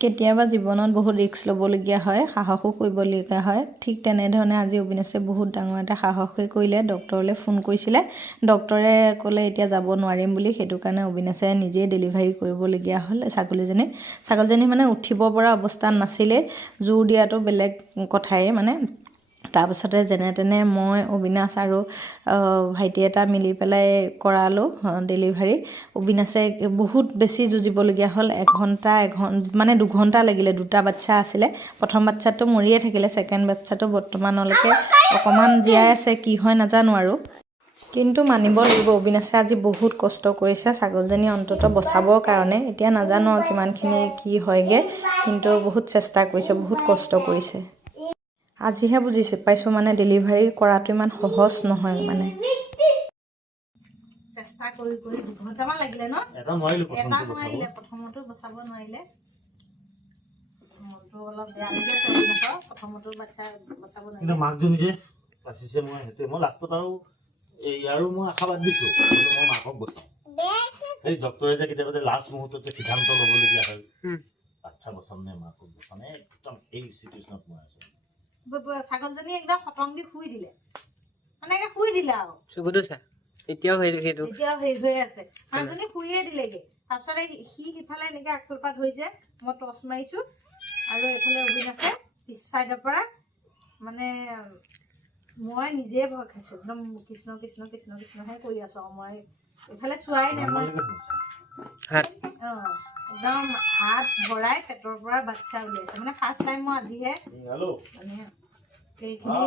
কেতিয়াবা জীৱনত বহুত ৰিস্ক ল'বলগীয়া হয়, সাহসো কৰিবলগীয়া হয়। ঠিক তেনেধৰণে আজি অবিনাশে বহুত ডাঙৰ এটা সাহসেই কৰিলে। ডক্টৰলৈ ফোন কৰিছিলে, ডক্টৰে ক'লে এতিয়া যাব নোৱাৰিম বুলি। সেইটো কাৰণে অবিনাশে নিজেই ডেলিভাৰী কৰিবলগীয়া হ'ল ছাগলীজনী মানে উঠিব পৰা অৱস্থাত নাছিলে। জোৰ দিয়াটো বেলেগ কথাই মানে। তাৰপিছতে যেনে তেনে মই অবিনাশ আৰু ভাইটি এটা মিলি পেলাই কৰালোঁ ডেলিভাৰী। অবিনাশে বহুত বেছি যুঁজিবলগীয়া হ'ল। মানে 2 ঘণ্টা লাগিলে। 2টা বাচ্চা আছিলে। প্ৰথম বাচ্ছাটো মৰিয়ে থাকিলে, ছেকেণ্ড বাচ্ছাটো বৰ্তমানলৈকে অকণমান জীয়াই আছে, কি হয় নাজানো আৰু। কিন্তু মানিব লাগিব অবিনাশে আজি বহুত কষ্ট কৰিছে ছাগলজনী অন্ততঃ বচাবৰ কাৰণে। এতিয়া নাজানো আৰু কিমানখিনি কি হয়গৈ, কিন্তু বহুত চেষ্টা কৰিছে, বহুত কষ্ট কৰিছে। আজিহে পাইছোঁ মানে ডেলিভাৰী কৰাটো ইমান সহজ নহয় মানে। চেষ্টা কৰি 2 ঘণ্টামান লাগিলে ন? এটা নোৱাৰিলে, প্ৰথমতো বচাব নোৱাৰিলে। প্ৰথমতো অলপ বেয়া লাগিছে, প্ৰথমতো বাচ্চা বচাব নোৱাৰিলে। মাকজনী যে বাচিছে, মই সেইটোৱে মই লাষ্টত আৰু মই আশাবাদ দিছোঁ মই মাকক বচাওঁ। এই ডক্টৰে যে কেতিয়াবা লাষ্ট মুহূৰ্ততে সিদ্ধান্ত ল'বলগীয়া হয়, বাচ্চা বচাম নে মাকক বচাম, একদম এই চিটুৱেশ্যনত মই আছোঁ। ছাগলজনী একদম খতম দি শুই দিলে, মানে শুই দিলে আৰু চকুটো চা এতিয়াও হেৰি হৈ আছে। মানুহজনী শুইয়ে দিলেগে। তাৰপিছতে সি সিফালে এনেকে আগফালৰ পৰা ধৰিছে, মই টৰ্চ মাৰিছো আৰু এইফালে অবিনাশে পিছ চাইডৰ পৰা মানে মই নিজে ভয় খাইছো। একদম কৃষ্ণ কৃষ্ণ কৃষ্ণ কৃষ্ণহে কৰি আছো আৰু মই এইফালে চোৱাই নাই। মই একদম হাত ভৰাই পেটৰ পৰা বাচ্চা উলিয়াইছে। মানে ফাৰ্ষ্ট টাইম মই আজিহে মানে এইখিনি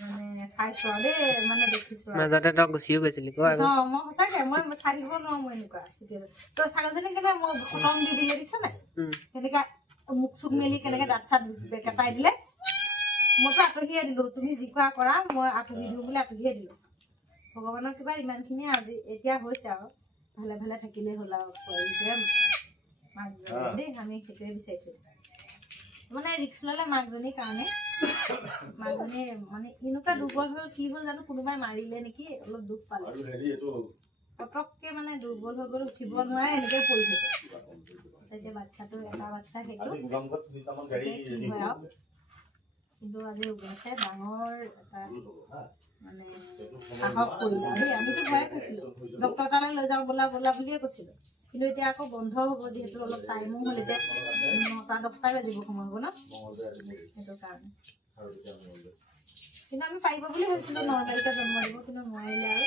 মানে চাইছো আৰু দেই, মানে দেখিছো মাজতে তই গুচিও গৈছিলি মই সঁচাকে মই চাই দিব নোৱাৰো। মই এনেকুৱা তো ছাগলজনী কেনে মই খতম দি দিলে দিছ নাই, কেনেকা মুখ চুখ মেলি কেনেকে দাঁত চাত কেটাই দিলে। মইতো আঁতহিয়ে দিলো, তুমি যি কৰা মই আঁতহি দিওঁ বুলি আঁতহিয়ে দিলো। ভগৱানৰ কিবা ইমানখিনি আজি এতিয়া হৈছে আৰু ভালে ভালে থাকিলেই হ'ল আৰু মাকজনী দেই, আমি সেইটোৱে বিচাৰিছো। মানে ৰিক্স ল'লে মাকজনীৰ কাৰণে। মাকজনী মানে এনেকুৱা দুৰ্বল হৈ কি হ'ল জানো, কোনোবাই মাৰিলে নেকি, অলপ দুখ পালে। পটককে মানে দুৰ্বল হৈ গ'ল, উঠিব নোৱাৰে, এনেকে পৰি থাকে। এতিয়া বাচ্ছাটো এটা বাচ্চা সেইটো কিন্তু আজি অৱশ্যে ডাঙৰ এটা মানে সাহস কৰিলে দেই। আমিতো ভয়ে কৈছিলো, ডক্টৰ তালৈ লৈ যাওঁ ব'লা বুলিয়ে কৈছিলো। কিন্তু এতিয়া আকৌ বন্ধ হ'ব, যিহেতু অলপ টাইমো হ'ল, এতিয়া 9টা-10টাই বাজিব সময় হ'ব ন, সেইটো কাৰণে। কিন্তু আমি পাৰিব বুলি ভাবিছিলো 9 তাৰিখে জন্ম দিব, কিন্তু নোৱাৰিলে আৰু।